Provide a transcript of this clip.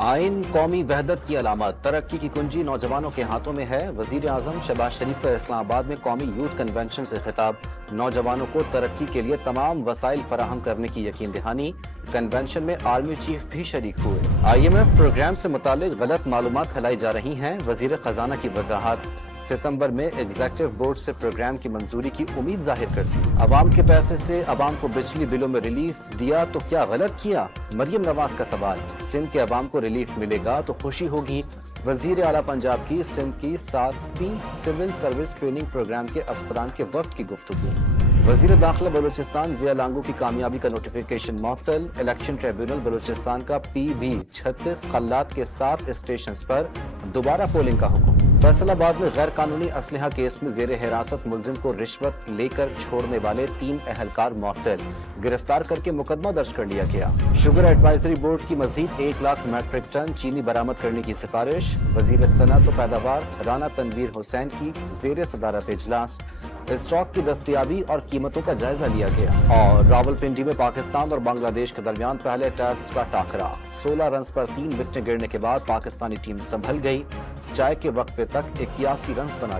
आइन कौमी वहदत की अलामत, तरक्की की कुंजी नौजवानों के हाथों में है। वजीर आजम शहबाज शरीफ का इस्लामाबाद में कौमी यूथ कन्वेंशन से खिताब, नौजवानों को तरक्की के लिए तमाम वसाइल फराहम करने की यकीन दहानी। कन्वेंशन में आर्मी चीफ भी शरीक हुए। IMF प्रोग्राम से मुतालिक गलत मालूमात फैलाई जा रही हैं। वजीर खजाना की वजाहत, सितंबर में एग्जीक्यूटिव बोर्ड से प्रोग्राम की मंजूरी की उम्मीद जाहिर कर दी। अवाम के पैसे से अवाम को बिजली बिलों में रिलीफ दिया तो क्या गलत किया? मरियम नवाज का सवाल। सिंध के अवाम को रिलीफ मिलेगा तो खुशी होगी। वजीर आला पंजाब की सिंध की 7वीं सिविल सर्विस ट्रेनिंग प्रोग्राम के अफसरान के वफ्द की गुफ्तगू। वजीर दाखिला बलूचिस्तान जिया लांगू की कामयाबी का नोटिफिकेशन मुअत्तल। इलेक्शन ट्रिब्यूनल बलूचिस्तान का PB 36 खल्लात के 7 स्टेशन पर दोबारा पोलिंग का हुक्म। फैसलाबाद में गैर कानूनी असलहा केस में जेर हिरासत मुलजिम को रिश्वत लेकर छोड़ने वाले 3 अहलकार मुअत्तल, गिरफ्तार करके मुकदमा दर्ज कर लिया गया। शुगर एडवाइजरी बोर्ड की मजीद 1 लाख मैट्रिक टन चीनी बरामद करने की सिफारिश। वजीर सनअत व पैदावार राना तनवीर हुसैन की जेर सदारत इजलास। स्टॉक की दस्तयाबी और कीमतों का जायजा लिया गया। और रावलपिंडी में पाकिस्तान और बांग्लादेश के दरमियान पहले टेस्ट का टाकरा। 16 रन पर 3 विकेटें गिरने के बाद पाकिस्तानी टीम संभल गई। चाय के वक्फे तक 81 रन बना ली।